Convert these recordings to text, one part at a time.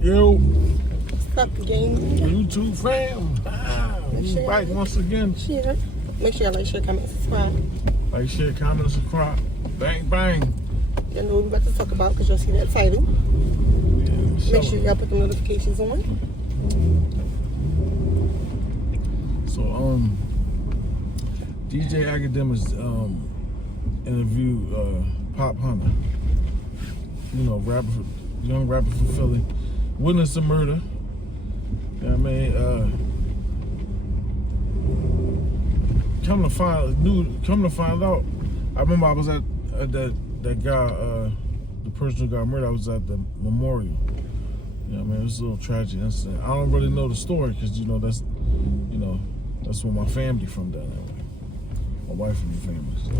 Yo. What's up, gang? YouTube fam. We back once again. Share. Make sure y'all like, share, comment, subscribe. Like, share, comment, subscribe. Bang, bang. Y'all know what we're about to talk about because y'all see that title. Yeah, Make sure y'all put the notifications on. So, DJ Academics interviewed Pop Hunna. You know, young rapper from Philly. Witnessed a murder. You know what I mean? Come to find out, I remember I was at that guy, the person who got murdered. I was at the memorial. You know what I mean? It was a little tragic incident. I don't really know the story because that's where my family from down there. My wife and the family. So.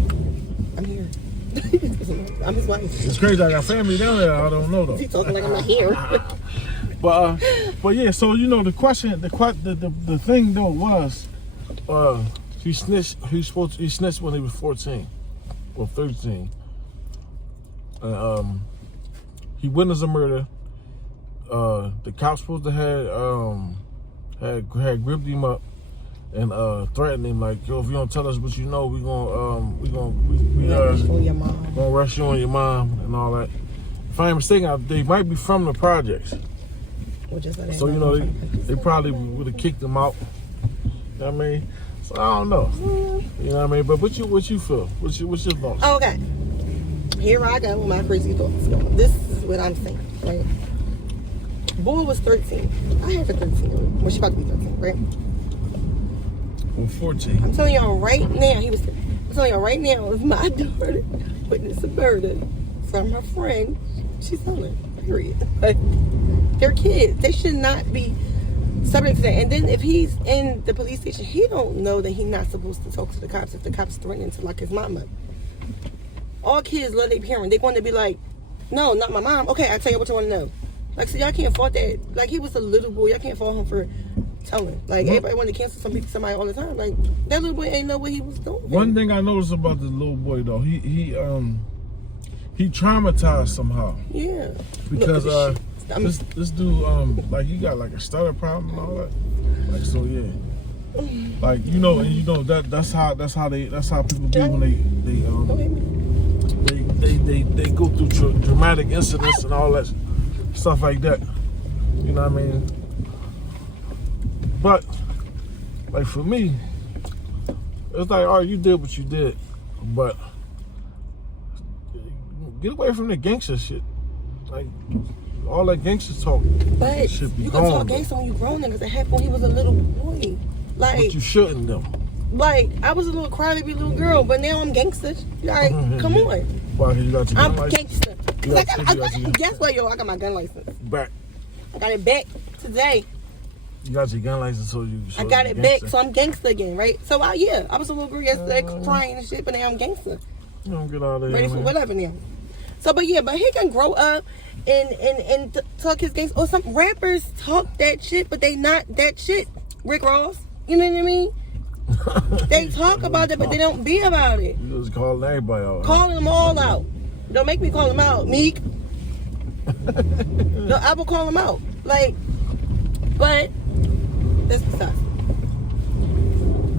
I'm here. I'm his wife. It's crazy. I got family down there. I don't know though. He's talking like I'm not here. But yeah. So the question, the thing though was, he snitched. He snitched when he was 14 or 13. He witnessed a murder. The cops supposed to had gripped him up and threatened him like, yo, if you don't tell us what you know, we gonna rush you on your mom and all that. If I ain't mistaken, they might be from the projects. So they probably would have kicked him out. You know what I mean? So I don't know. You know what I mean? But what you feel? What's your thoughts? Okay. Here I go with my crazy thoughts. This is what I'm saying, right? Boy was 13. I have a 13. Well, she about to be 13, right? I'm 14. I'm telling y'all right now, I'm telling y'all right now, if my daughter witnessed a murder from her friend, she's telling, period. But they're kids. They should not be subject to that. And then if he's in the police station, he don't know that he's not supposed to talk to the cops if the cops threatening to lock his mama. All kids love their parent. They're going to be like, no, not my mom. Okay, I'll tell you what you want to know. Like, so y'all can't fault that. Like, he was a little boy. Y'all can't fault him for telling. Like, everybody wanted to cancel somebody all the time. Like, that little boy ain't know what he was doing. One thing I noticed about the little boy, though, he traumatized somehow. Yeah. Because this dude, like, he got like a stutter problem and all that. Like, so yeah. Like, that's how people be when they go through dramatic incidents and all that stuff like that. You know what I mean? But like for me, it's like, all right, you did what you did, but get away from the gangster shit. Like all that gangster talk. But should be you can talk gangster when you grown niggas. It happened when he was a little boy. Like, but you shouldn't though. Like, I was a little crybaby little girl, but now I'm gangster. Like, come on. Why? You got your gun license? Gangster. Guess what, yo? I got my gun license. Back. I got it back today. You got your gun license, so you. I got it back, so I'm gangster again, right? So I was a little girl yesterday crying and shit, but now I'm gangster. You don't get out of there. Ready for whatever now. So, but he can grow up and talk his gangster. Or some rappers talk that shit, but they not that shit. Rick Ross, you know what I mean? They talk about it, but they don't be about it. You just calling everybody out. Calling them all out. Don't make me call them out, Meek. No, I will call them out. Like, but that's besides.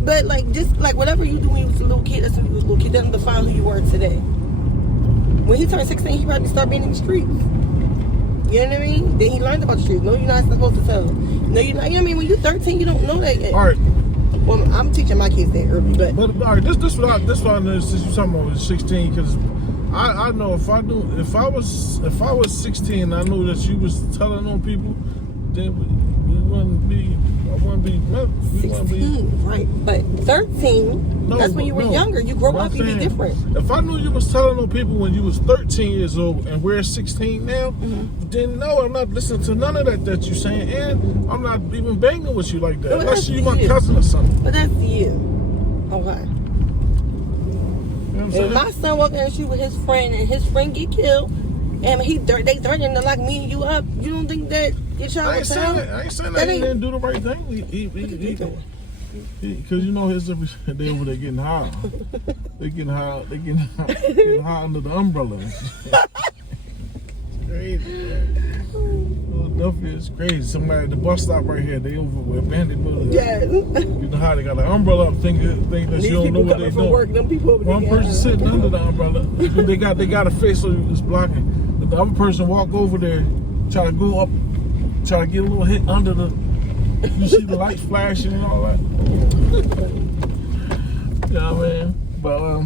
But like, just like whatever you do when you was a little kid, that's when you was a little kid. Doesn't define who you were today. When he turned 16, he probably started being in the streets. You know what I mean? Then he learned about the streets. No, you're not supposed to tell. No, you're not. You know what I mean? When you're 13, you don't know that yet. All right. Well, I'm teaching my kids that early, but all right, this what I know since you talking about 16, because I know if I was 16, I knew that you was telling on people, then we wouldn't be. I wouldn't be. 16, right? But 13, that's when you were younger. You grow up, you be different. If I knew you was telling on people when you was 13 years old and we're 16 now, then no, I'm not listening to none of that you're saying, and I'm not even banging with you like that. Unless you my cousin or something. But that's you. Okay. You know what I'm if my son walking in the street with his friend and his friend get killed, and they threatening to lock me and you up, you don't think that your child will tell? I ain't saying that he didn't do the right thing. Because they over there getting high. They getting high under the umbrella. Crazy. Philadelphia is crazy. Somebody at the bus stop right here, they over with abandoned buildings. Yes. You know how they got an umbrella up, think that you don't know what they doing. Work, them people One person sitting under the umbrella. they got a face so it's blocking. But the other person walk over there, try to go up, try to get a little hit under the. You see the lights flashing and all that. You know what I mean? But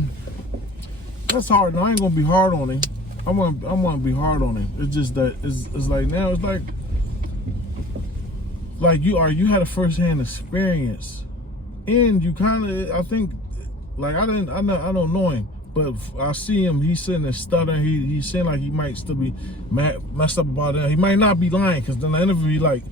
that's hard. No, I ain't gonna be hard on him. I want to be hard on him. It's just that it's like now it's like you had a first-hand experience, and you kind of I think like I don't know him, but I see him. He's sitting there stuttering. He's saying like he might still be messed up about that. He might not be lying because then the interview he's like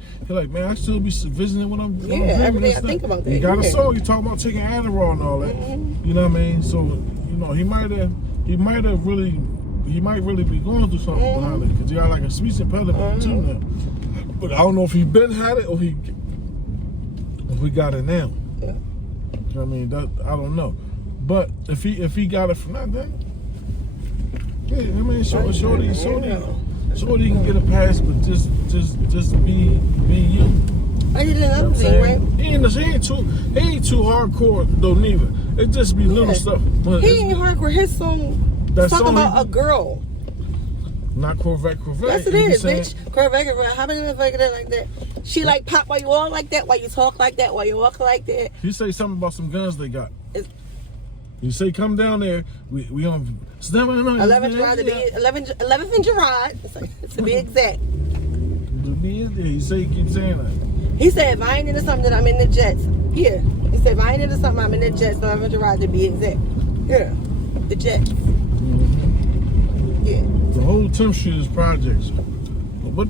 man, I still be visiting when I'm every day I think about that. You got a song. You talking about taking Adderall and all that. Mm-hmm. You know what I mean? So you know he might really be going through something behind it because he got like a speech impediment too now. But I don't know if he been had it or if we got it now. Yeah. You know what I mean? I don't know. But if he got it from that, then yeah, I mean, shorty can get a pass, but just be you. I did another thing, right? He ain't too hardcore though neither. It just be little stuff. But he ain't hardcore. His song. Talk about a girl. Not Corvette. Yes, it is, bitch. Corvette. How many motherfuckers like that? She like pop while you all like that, while you talk like that, while you walk like that. You say something about some guns they got. You say come down there. We on 11th and Gerard. To be exact. He say he keeps saying that. He said if I ain't into something, then I'm in the Jets. Yeah. He said if I ain't into something, I'm in the Jets. 11th and Gerard to be exact. Yeah. The Jets. Yeah. The whole Tim Street is projects. What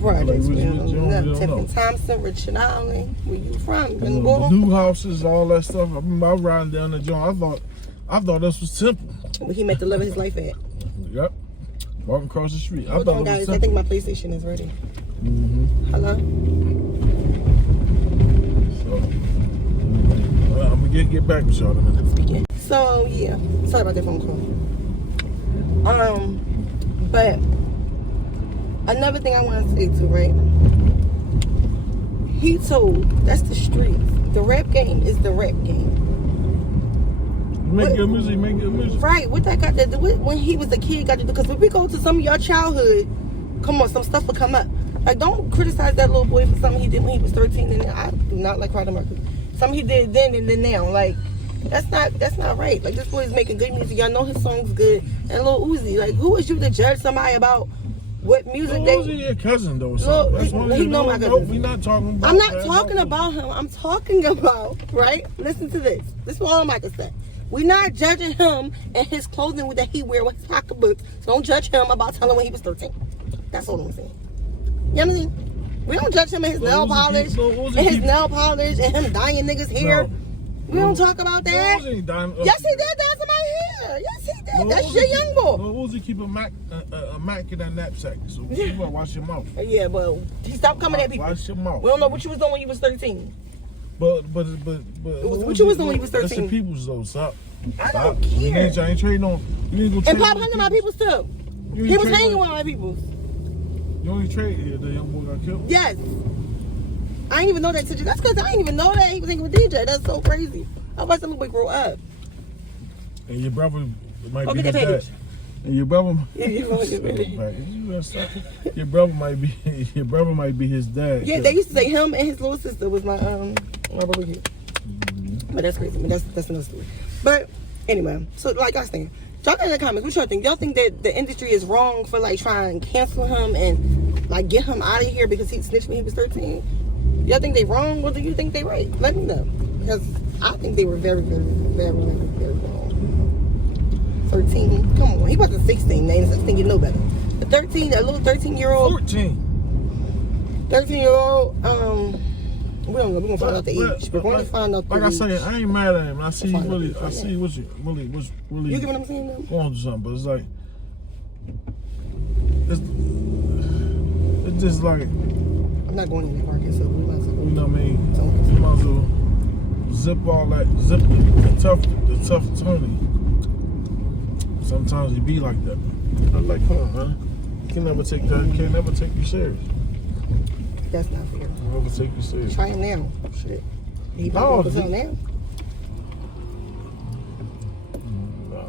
projects? Tiffin Thompson, Richard Allen. Where you from? The new houses, all that stuff. I remember I was riding down the joint. I thought this was Temple. Where he met the love of his life at. Yep. Walking across the street. Hold on, guys. I think my PlayStation is ready. Mm-hmm. Hello? So, I'm going to get back with y'all in a minute. Speaking. So, yeah. Sorry about that phone call. But another thing I want to say too, right? He told, that's the streets. The rap game is the rap game. Make good music. Right, what that got to do with when he was a kid got to do, because if we go to some of your childhood, come on, some stuff will come up. Like, don't criticize that little boy for something he did when he was 13, and I do not like Carter Marcus. Something he did then and then now, like, that's not right. Like, this boy is making good music. Y'all know his song's good. And Lil Uzi, like, who is you to judge somebody about what music Lil Uzi your cousin though. So he know my cousin. We're not talking about. I'm not talking about him. I'm talking about, right? Listen to this. This is all I'm about to say. We're not judging him and his clothing that he wear with his pocketbooks. So don't judge him about telling when he was 13. That's all I'm saying. You know what I'm saying? We don't judge him and his nail polish and him dyeing niggas' hair. We don't talk about that. Yes, he did dye somebody's hair. Yes, he did. That's your young boy. Lil Uzi keep a Mac in that knapsack. So you better watch your mouth. Yeah, but he stopped coming at people. Watch your mouth. We don't know what you was doing when you was 13. But what you was doing when you was 13? That's the people's though. Stop. I don't care. I ain't trading on. You ain't gonna and Pop Hunter my people's too. He was hanging with my people's. You only trade here. The young boy got killed. Yes. I didn't even know that. That's because I didn't even know that he was hanging with DJ. That's so crazy. I watched the little boy grow up. And your brother might be his dad. And your brother. Your brother might be his dad. Yeah, they used to say him and his little sister was my brother here. But that's crazy. I mean, that's another story. But anyway, so like I was saying, drop in the comments. What y'all think? Y'all think that the industry is wrong for like trying to cancel him and like get him out of here because he snitched when he was 13? Y'all think they wrong, or do you think they right? Let me know, because I think they were very, very, very, very, very wrong. 13, come on, he wasn't 16. They think you know better. The 13, that little 13-year-old. 13-year-old. We don't know. We're gonna find out the age. We're going to find out the age. Like I say, I ain't mad at him. I see what you really. You get what I'm saying? Though? Going through something, but it's like it's just like. I'm not going in that market, so we might as well. You know what I mean? You might as well zip all that, zip the tough Tony. Sometimes he be like that. I'm like, come on, man. can never take that. Can't never take you serious. That's not fair. Never take you serious. Try him now. Shit. He No, don't go now.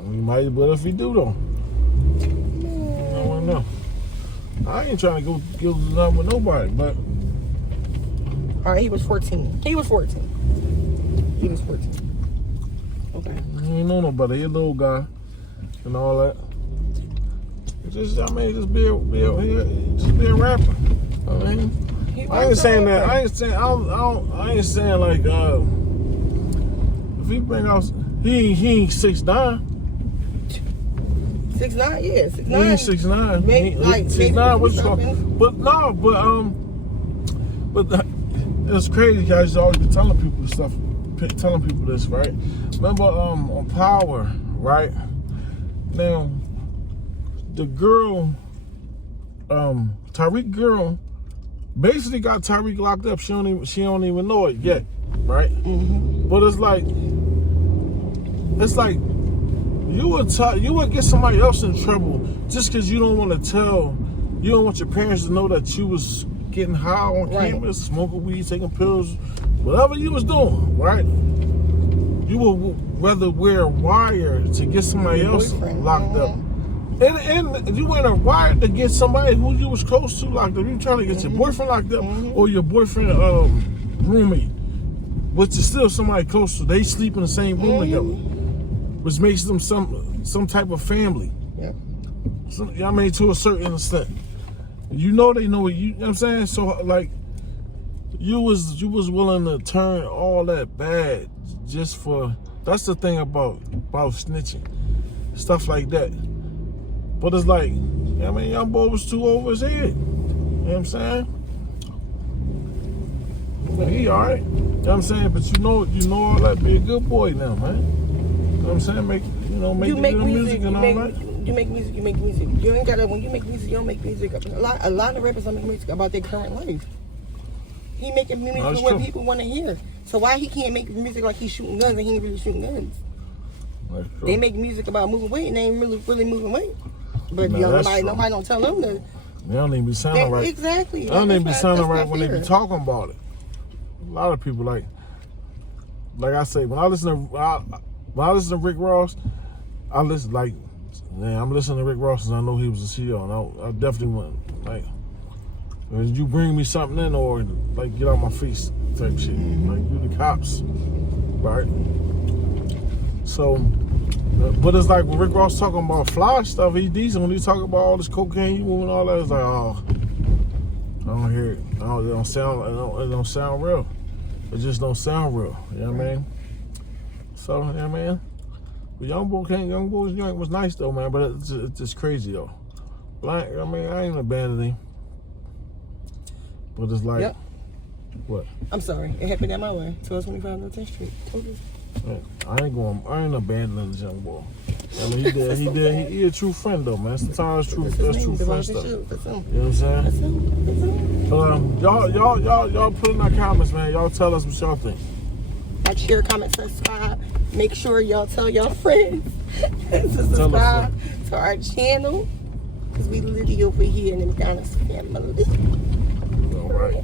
We might, but if he do though, I don't know. I ain't trying to go give nothing with nobody, but. All right, he was 14. He was 14. Okay. He ain't know nobody. He a little guy and all that. Just be a rapper. I ain't saying that. I ain't saying like if he bring out he ain't 6'9". 6'9", yeah, 6'9". He ain't 6'9". Maybe, like 6'9". What's called? But no, but it's crazy. Guys, always be telling people stuff, telling people this, right? Remember on Power, right? Now the girl, Tariq girl, basically got Tariq locked up. She don't even know it yet, right? Mm-hmm. But it's like you would get somebody else in trouble just because you don't want to tell. You don't want your parents to know that you was getting high on campus, smoking weed, taking pills, whatever you was doing, right? You would rather wear a wire to get somebody else locked up. And you wearing a wire to get somebody who you was close to locked up. You trying to get your boyfriend locked up or your boyfriend roommate, which is still somebody close to. They sleep in the same room together, which makes them some type of family. Yeah. So, I mean, to a certain extent. You know they know what you know what I'm saying? So like you was willing to turn all that bad just for that's the thing about snitching. Stuff like that. But it's like, I mean, young boy was too over his head. You know what I'm saying? Well, he alright. You know what I'm saying? But you know all that, be a good boy now, man. You know what I'm saying? Make music and all that. You make music. You ain't gotta, when you make music, you don't make music. A lot of rappers don't make music about their current life. He making music for what people want to hear. So why he can't make music like he's shooting guns and he ain't really shooting guns? They make music about moving weight and they ain't really moving weight. But nobody don't tell them that. They don't even be sounding right. Exactly. They don't even be sounding right when they be talking about it. A lot of people like I say, when I listen to Rick Ross, I'm listening to Rick Ross since I know he was a CEO, and I definitely want when you bring me something in or like get out my face type shit, like you the cops, right? So, but it's like when Rick Ross talking about fly stuff, he's decent. When he talking about all this cocaine and all that, it's like, oh, I don't hear it. It don't sound real. It just don't sound real. You know what I mean? So, you know what I mean? But Young Boy's joint was nice though, man. But it's just crazy though. But I ain't abandoning him. But it's like, what? I'm sorry, it happened at my way. 1225 North 10th Street. Okay. I ain't abandoning this young boy. I mean, he a true friend though, man. Sometimes that's true friend stuff. You know what I'm saying? That's him. Y'all put in our comments, man. Y'all tell us what y'all think. Like, share, comment, subscribe. Make sure y'all tell your friends to subscribe to our channel. Because we literally over here in the McDonald's family. All right.